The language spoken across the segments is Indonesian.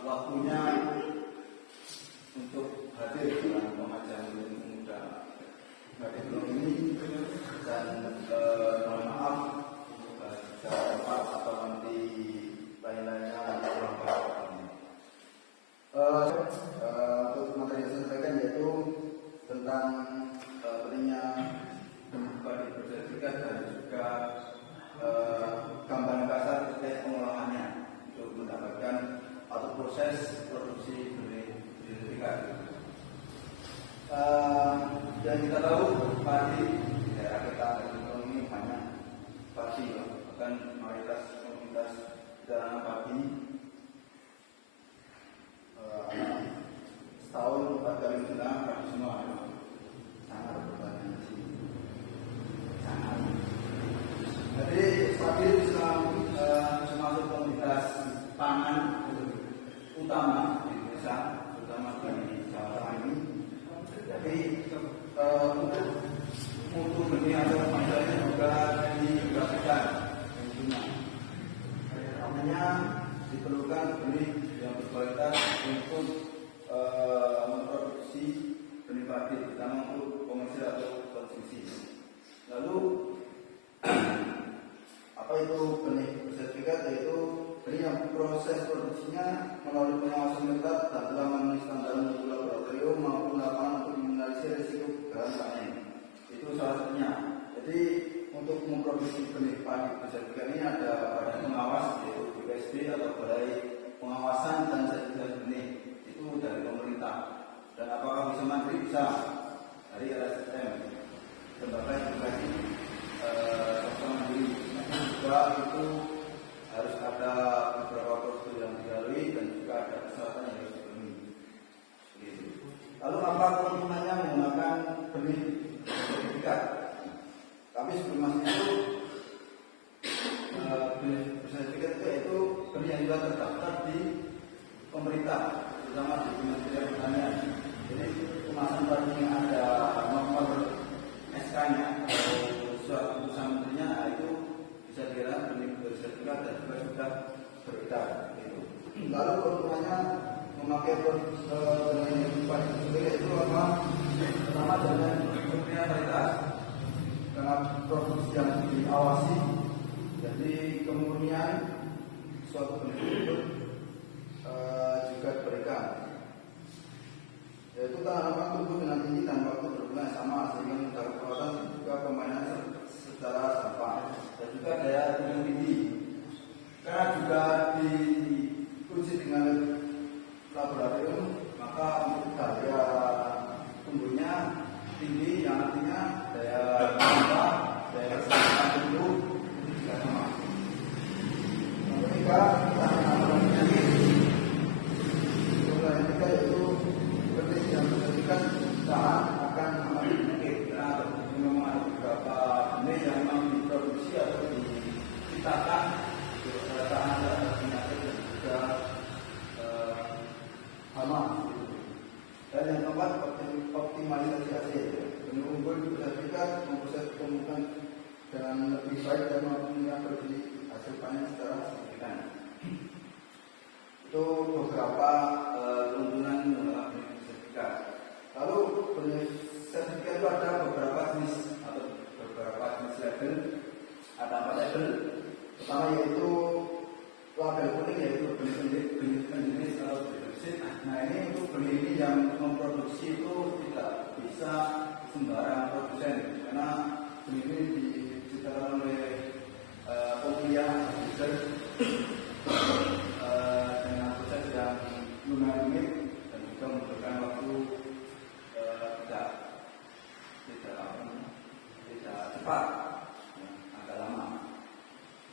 Waktunya untuk hadir dalam pengajian pemuda Gading ini, dan mohon maaf jika tempat atau nanti lain-lainnya kurang baik. Untuk materi yang saya sampaikan yaitu tentang pentingnya membuka sertifikat dan juga gambaran dasar terkait pengolahannya untuk mendapatkan atau proses produksi sertifikat. Yang kita tahu padi di daerah kita ini banyak padi, bahkan mayoritas komunitas dalam padi setahun 4 kali menjelang padi semua, sangat berbanyak di sini. Sangat. Jadi padi termasuk komunitas pangan utama di desa, terutama di Jawa Tengah ini. Jadi untuk mutu benih atau masalahnya juga digrafikan tentunya. Namanya diperlukan benih yang berkualitas untuk memproduksi benih padi, terutama untuk komersial atau konsumsi. Lalu apa itu benih bersertifikat? Yaitu benih yang proses produksinya melalui pengawasan ketat dan telah memenuhi standar mutu laboratorium maupun lapangan untuk meminimalisir risiko gagal panen. Itu salah satunya. Jadi untuk memproduksi benih padi bersertifikat ini ada badan pengawas, yaitu BPSB atau Balai Pengawasan dan Sertifikasi Benih, itu dari pemerintah. Dan apakah bisa mandiri? Bisa, dari LSM, Lembaga Edukasi Mandiri. Juga itu harus ada beberapa prosedur yang dilalui dan juga ada persyaratan yang harus dipenuhi. Lalu apa keuntungannya menggunakan benih sertifikat? Tapi sebelum masuk itu, benih sertifikat itu benih yang sudah terdaftar di pemerintah, terutama di Kementerian Pertanian. Jadi kemasan tadi ada nomor SK-nya atau surat keputusan menterinya, itu bisa dikira benih bersertifikat dan juga sudah beredar. Lalu keuntungannya memakai benih padi sertifikat itu apa? Pertama, dengan punya varietas, karena produksi yang diawasi, jadi kemudian suatu benih itu juga diberikan, yaitu tanaman tumbuh dengan tinggi dan waktu berbulan sama, sehingga mudah perawatan dan juga pemainan secara sampah, dan juga daya tahan tinggi. Karena juga diuji dengan laboratorium, maka untuk daya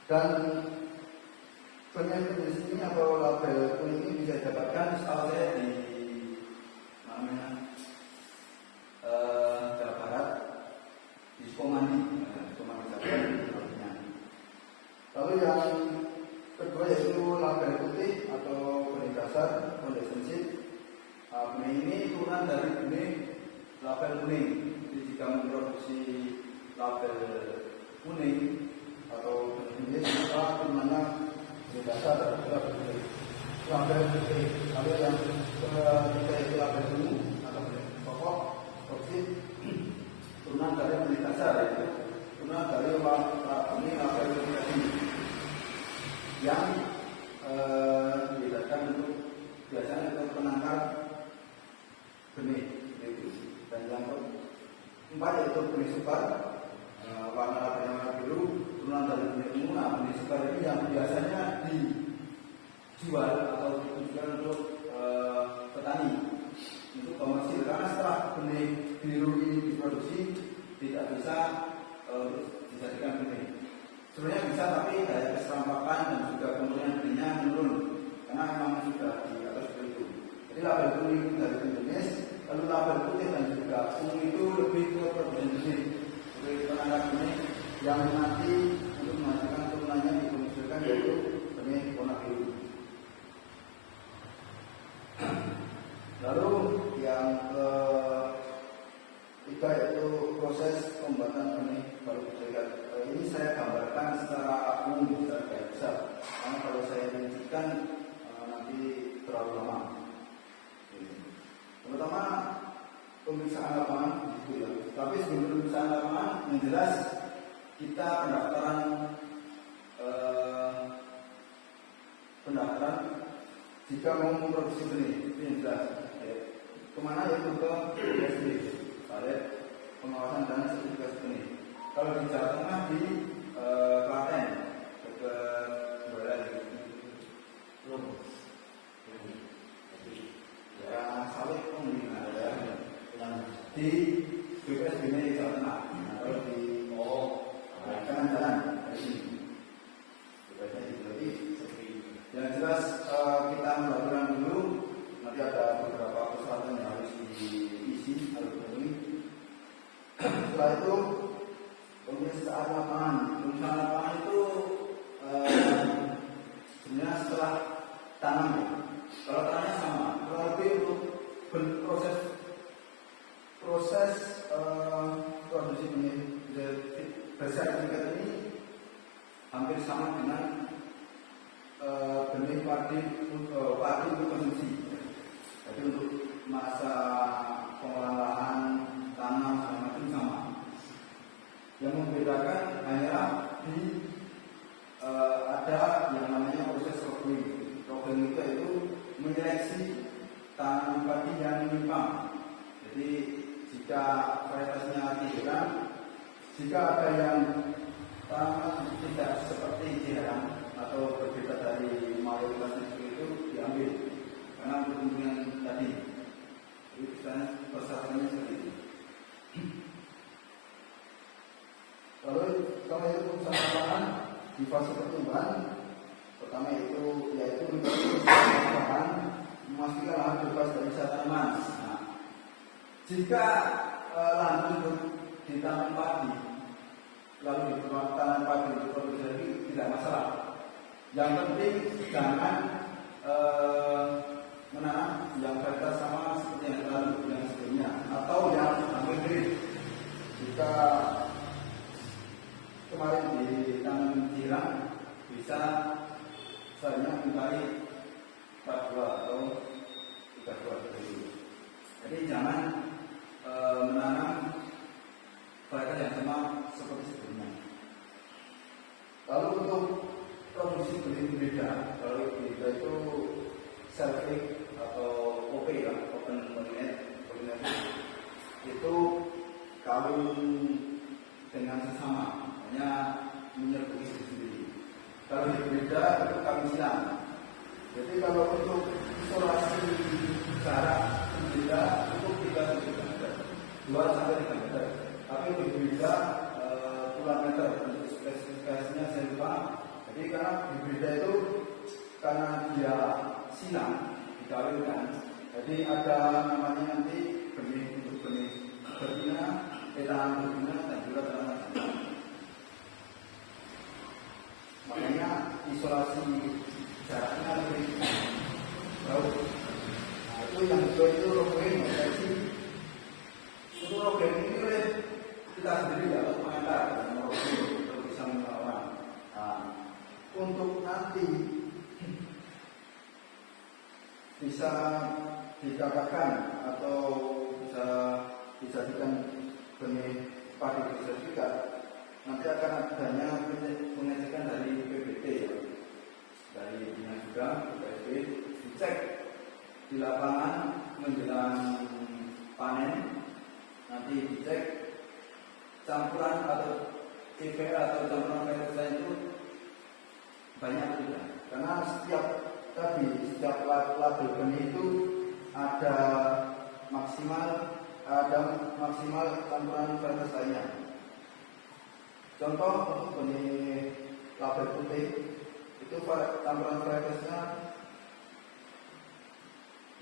Dan penyakit ini atau label kuning ini bisa didapatkan setahu saya di Jawa Barat, di Sukomandi, lalu yang kedua yaitu label putih atau benih dasar foundation seed. Benih ini turunan dari benih label kuning. Jadi jika memproduksi label kuning atau benih maka turunannya benih dasar adalah benih label putih. Lalu yang ketiga itu label ungu atau benih pokok seed, turunan dari benih dasar, yaitu turunan dari benih label putih tadi yang dibedakan untuk biasanya untuk penangkar benih itu. Dan yang keempat yaitu benih sebar, warna labelnya warna biru, turunan dari benih ungu. Nah, benih sebar ini yang biasanya dijual atau ditujukan untuk petani untuk komersil, karena setelah benih biru ini diproduksi tidak bisa dijadikan benih. Sebenarnya bisa, tapi daya keserampakan dan juga kemudian benihnya menurun karena memang sudah di atas itu. Jadi label kuning itu dari jenis, lalu label putih dan juga ungu itu lebih ke produsen benih, sebagai penangkar benih yang nanti untuk menghasilkan turunannya dikomersilkan, yaitu benih warna biru. Lalu yang ketiga yaitu proses pembuatan benih baru berserikat. Ini saya gambarkan secara umum, secara garis besar, karena kalau saya rincikan nanti terlalu lama. Pertama, pemeriksaan lapangan gitu ya. Tapi sebelum pemeriksaan lapangan, yang jelas kita pendaftaran jika mau memproduksi benih, itu yang jelas. Kemana yaitu ke BSD, Balai Pengawasan dan Sertifikasi Benih. Kalau di Jawa Tengah di Klaten, ke ya sawit pembinaan di BPS Benih Jawa Tengah. Kalau di jalan di sini, yang jelas kita melakukan dulu. Nanti ada beberapa persyaratan yang harus diisi, harus dipenuhi. Setelah itu pemeriksaan lapangan. Pemeriksaan lapangan itu sebenarnya setelah tanam ya. Kalau tanamnya sama, lebih untuk proses produksi benih bersertifikat ini hampir sama dengan benih padi untuk konsumsi. Jadi untuk masa pengolahan lahan, tanam segala macam sama. Yang membedakan hanyalah ada yang namanya proses rogging. Rogging itu menyeleksi tanaman padi yang menyimpang. Jadi jika varietasnya tiheran, jika ada yang tanaman tidak seperti tiheran atau berbeda dari mayoritasnya itu diambil karena untuk kepentingan tadi. Jadi misalnya persyaratannya seperti itu. Lalu kalau itu pemeriksaan lapangan di fase pertumbuhan, pertama yaitu pertumbuhan, memastikan lahan bebas dari sisa tanaman. Nah, jika lahan itu ditanam padi, lalu ditanam padi untuk produksi lagi, tidak masalah. Yang penting jangan menanam yang varietas sama seperti yang lalu, yang sebelumnya, atau yang hampir mirip. Jika kemarin ditanam tiram, bisa misalnya kembali 42 atau 32. Jadi jangan menanam varietas yang sama seperti sebelumnya. Lalu untuk produksi benih berbeda, kalau berbeda itu selfie atau OP ya, open pollination, itu kawin dengan sesama, hanya menyerbuki sendiri. Kalau berbeda itu kawin silang. Jadi kalau untuk isolasi jarak berbeda itu 3 meter, 2 sampai 3 meter. Tapi berbeda puluhan meter, untuk spesifikasinya saya lupa. Jadi karena hibrida itu karena dia silang dikawinkan, jadi ada namanya nanti benih untuk benih betina, tanaman betina dan juga tanaman betina. Makanya isolasi jaraknya lebih jauh. Nah, itu yang kedua itu roboin proteksi. Untuk roboin ini oleh kita sendiri dapat mengantar untuk bisa melawan. Nah, untuk nanti bisa dikatakan atau bisa dijadikan benih padi bersertifikat, nanti akan adanya pengecekan dari PBT ya, dari Dinas juga PSB, dicek di lapangan menjelang panen, nanti dicek campuran atau CPA atau campuran pestisida itu banyak tidak, karena setiap label benih itu ada maksimal campuran pestisida. Contoh untuk benih label putih itu campuran pestisida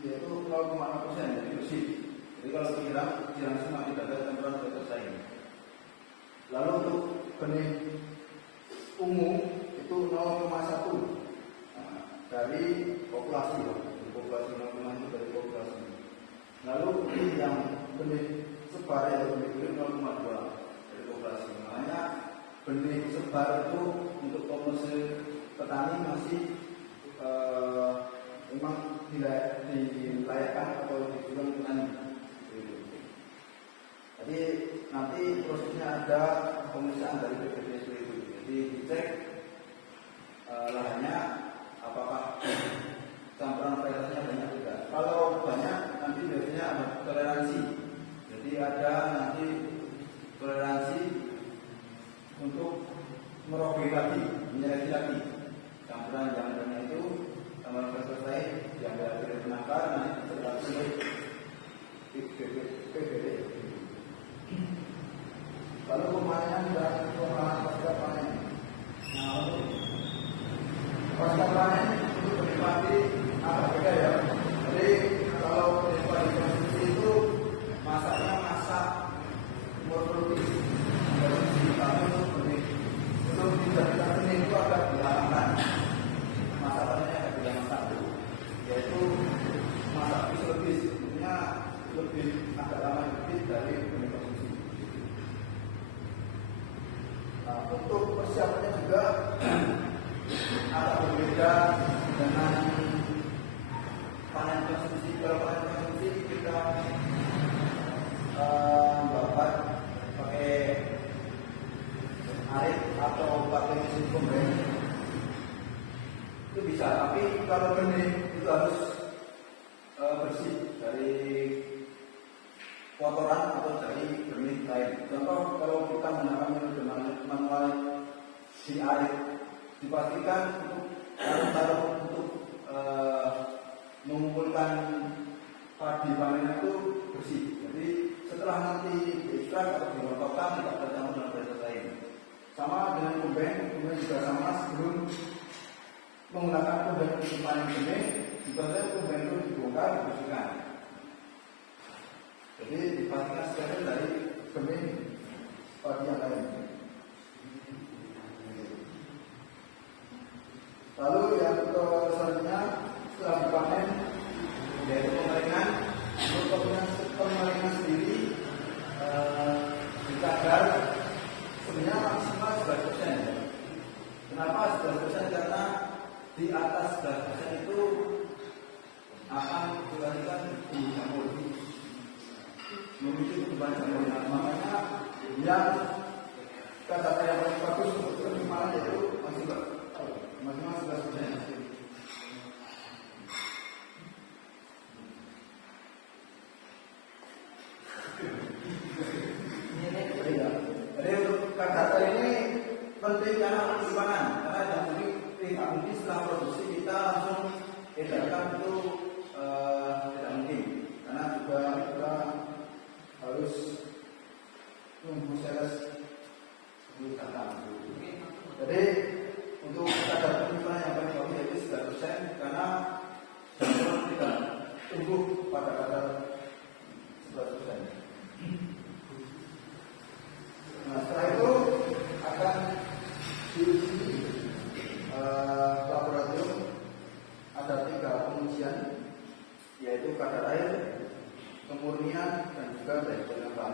yaitu 0,6% jadi bersih. Jadi kalau kirang semua tidak ada campuran pestisida. Lalu untuk benih ungu itu 0,1 dari populasi ya, populasi 0,1 dari populasi. Lalu yang benih sebar ya benih 0,2 dari populasi. Makanya benih sebar itu untuk komisi petani masih memang dilayakkan atau dijual petani. Jadi nanti prosesnya ada pemeriksaan dari BPDS itu. Jadi dicek lahannya apakah campuran pestisida banyak tidak. Kalau banyak nanti biasanya ada toleransi. Jadi ada nanti toleransi untuk merobohi lagi, menyeleksi lagi campuran yang banyak itu campuran pestisida yang dari penangkar nanti setelah PBD. Lalu pemanen dan pemahaman pasca panen. Nah, untuk pasca panen itu menikmati agak beda ya. Jadi kalau menikmati konsumsi itu masaknya masak morfologis. Tapi untuk dijadikan benih itu agak dilamakan. Masakannya agak dilamakan, yaitu masak fisiologis, tentunya lebih agak lama lebih dari benih konsumsi. Nah, untuk persiapannya juga agak berbeda dengan panen konsumsi. Kalau panen konsumsi kita babat pakai arit atau pakai mesin combine itu bisa, tapi kalau benih itu harus bersih dari kotoran atau dari benih lain. Contoh kalau kita menggunakan metode manual di arit, dipastikan untuk mengumpulkan padi panen itu bersih. Jadi setelah nanti diekstrak atau dirotokkan tidak tercampur dengan pestisida lain. Sama dengan combine juga sama, sebelum menggunakan combine untuk panen benih, biasanya combine itu dibongkar dibersihkan. Jadi dipastikan steril dari benih padi yang lain. Lalu yang selanjutnya setelah dipanen yaitu pengeringan. Untuk pengeringan sendiri dikadar sebenarnya maksimal 11%. Kenapa 11%? Karena di atas 11% itu akan diberikan jamur, memiliki beban jamur. Makanya yang kata yang paling bagus untuk penyimpanan yaitu maksimal 11%. Jadi untuk data ini penting karena penyimpanan, karena yang tidak mungkin setelah produksi kita langsung edarkan itu tidak mungkin, karena juga kita harus tunggu sales dulu datang. Jadi untuk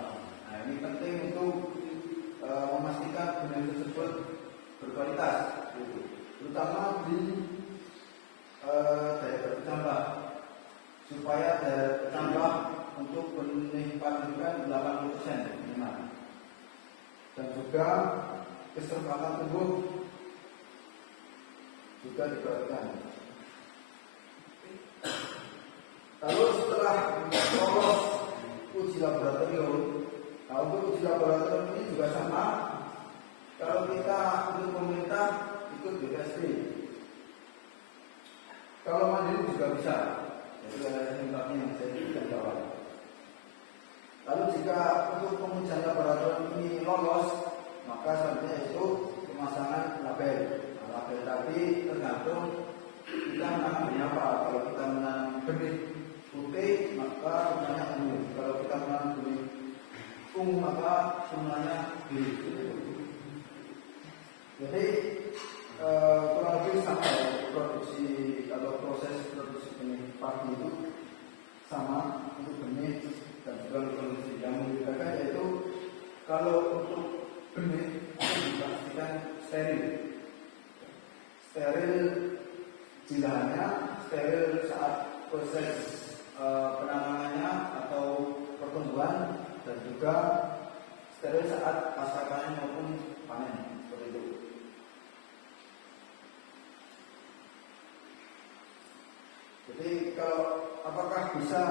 Nah, ini penting untuk memastikan benih tersebut berkualitas, terutama di daya bertambah, supaya daya bertambah untuk benih padi kan 80% minimal, dan juga keserapatan tubuh juga diperhatikan. Lalu setelah lolos uji laboratorium, nah untuk uji laboratorium ini juga sama. Kalau kita untuk pemerintah ikut BPSD, kalau mandiri juga bisa. Jadi ada tempatnya yang saya tidak jawab. Lalu jika untuk pengujian laboratorium ini lolos, maka selanjutnya itu pemasangan label. Nah, label tadi tergantung kita menanam benih apa. Kalau kita menanam benih putih, maka jumlahnya ungu. Kalau kita menanam benih ungu, maka jumlahnya biru. Jadi kurang lebih sama ya, produksi atau proses produksi benih padi itu sama untuk benih dan juga produksi. Yang membedakan yaitu kalau untuk benih itu dipastikan steril, steril jilahannya, steril saat proses penanamannya atau pertumbuhan, dan juga steril saat pasca panen maupun panen. Seperti itu. Jadi kalau apakah bisa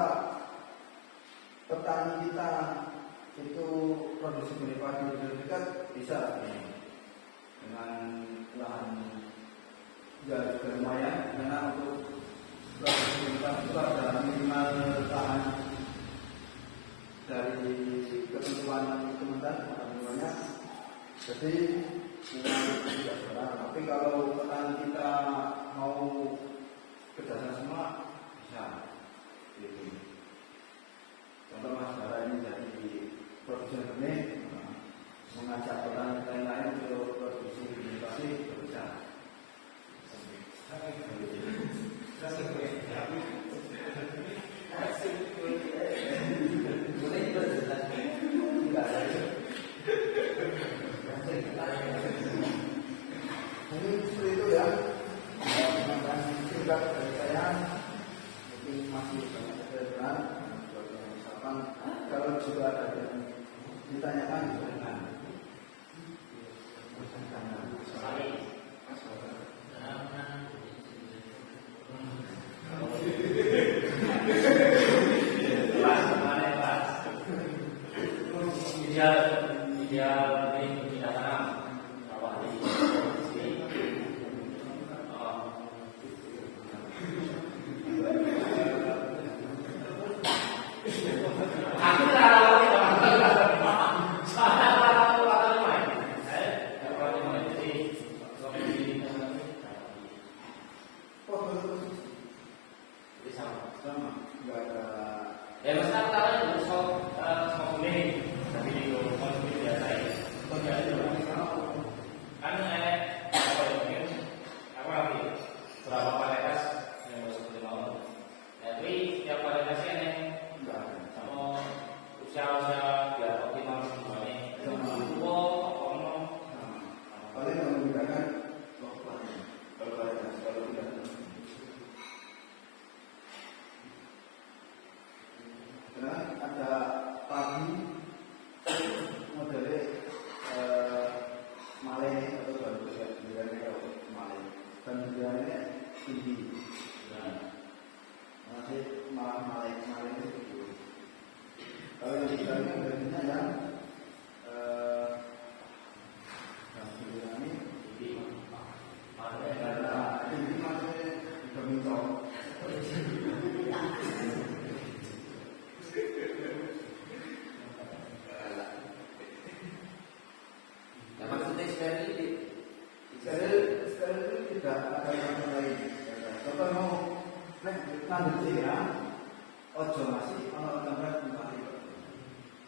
petani kita itu produksi benih padi sertifikat? Bisa, dengan lahan ya juga lumayan, karena untuk produksi benih padi itu ada minimal lahan dari ketentuan Kementerian namanya. Jadi memang tidak sekarang. Tapi kalau petani kita mau kerjasama semua bisa. Gitu. Contoh Mas Bara ini jadi produksi benih, mengajak petani lain untuk produksi benih padi bisa. Mungkin seperti itu ya. Singkat dari saya, mungkin masih banyak kebenaran. Misalkan kalau juga ada yang ditanyakan, silakan.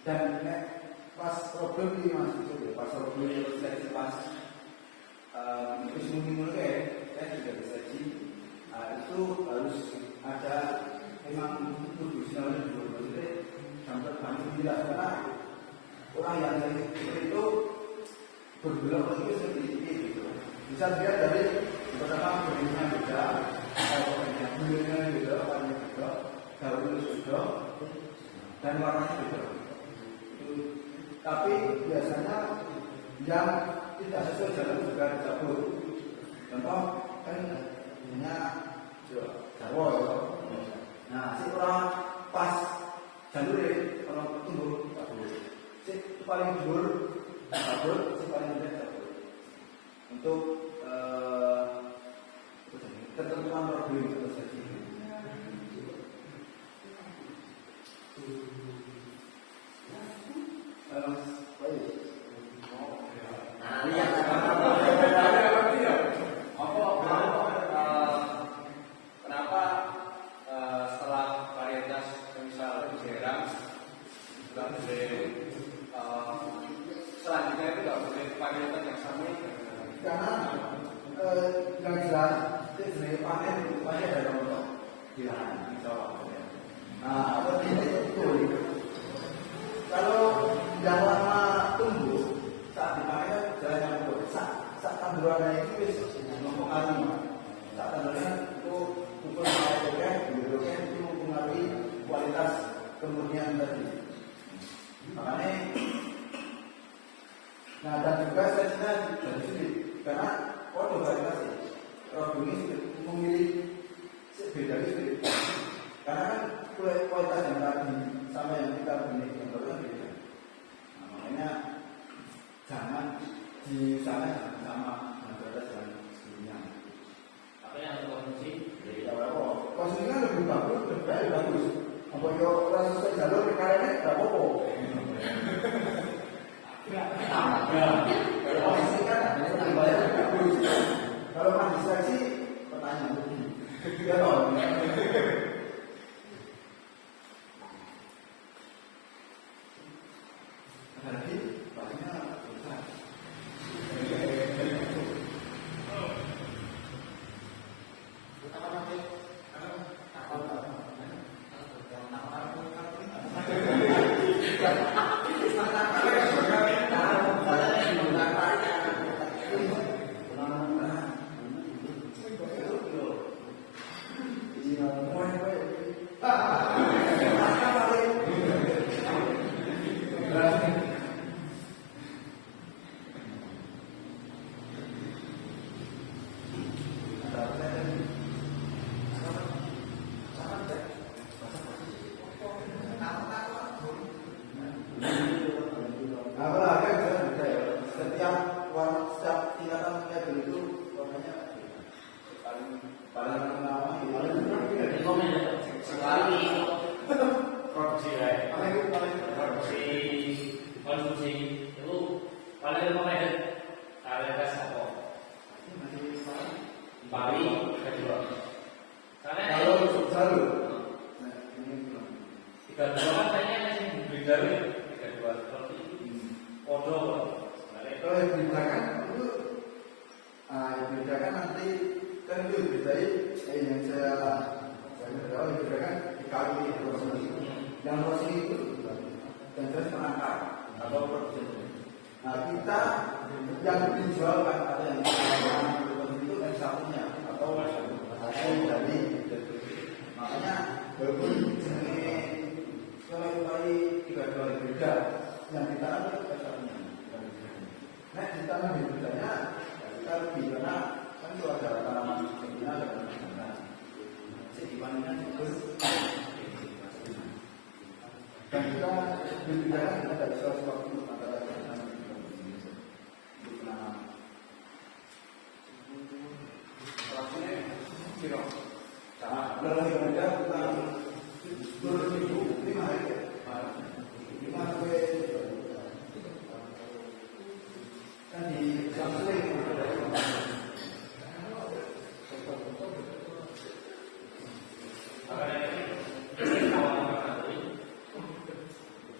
Dan pas problem ini masuk pas problem seleksi pas itu mungkin saya juga diseleksi itu harus ada memang tujuh sinarnya dua sampai kami tidak karena orang yang seperti itu berbelok itu seperti itu. Bisa dilihat dari pertama bentuknya beda, bentuknya beda, warnanya beda, daunnya beda, dan warnanya beda. Tapi biasanya yang tidak sesuai jalur juga dicabut. Contoh kan punya Jawa ya. Nah, si orang pas jalur kalau tumbuh cabut. Si paling dhuwur cabut, si paling rendah cabut. Untuk ketentuan problem itu saja. Kemudian tadi, makanya, nah dan juga saya dari sini karena foto variasi, produk ini memilih beda itu, karena kan kualitas yang tadi sama yang kita beli yang beda. Nah, makanya jangan di sana sama kualitas yang sebelumnya. Apa yang konsumsi? Jadi kalau konsumsi kan lebih bagus, lebih bagus. Apa yo ora sesuai jalur karene enggak apa-apa. Kalau masih kan kalau masih seleksi pertanyaan ya toh. Nanti pastinya susah.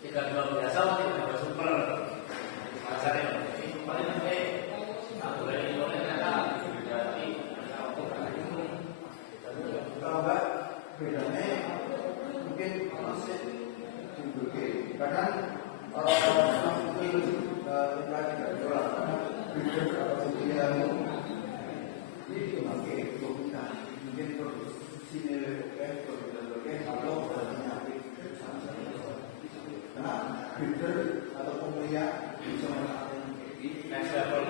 Tidak luar biasa, tidak super. pikiranmu itu pakai logika, mungkin produksi nilai oke atau penyakit karena builder atau pembelian bisa mengatakan next level